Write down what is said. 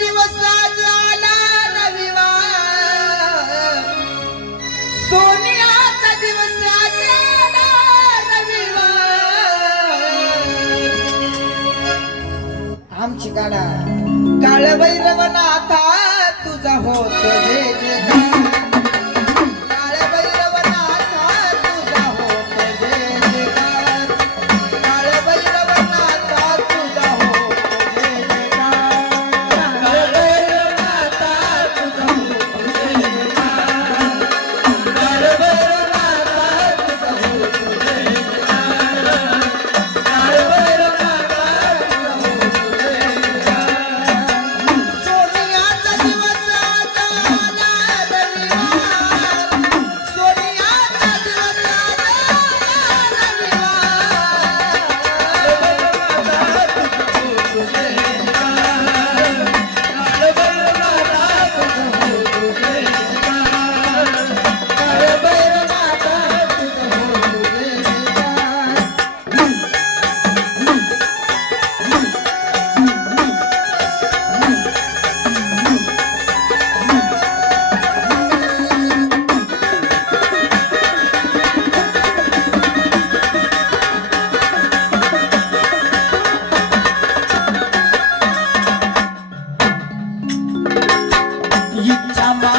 दिवस आज आला रविवार सोनियाचा दिवस आज आला रविवार आमची गाडा काळ भैरवनाथा तुझा होत जे இச்சமா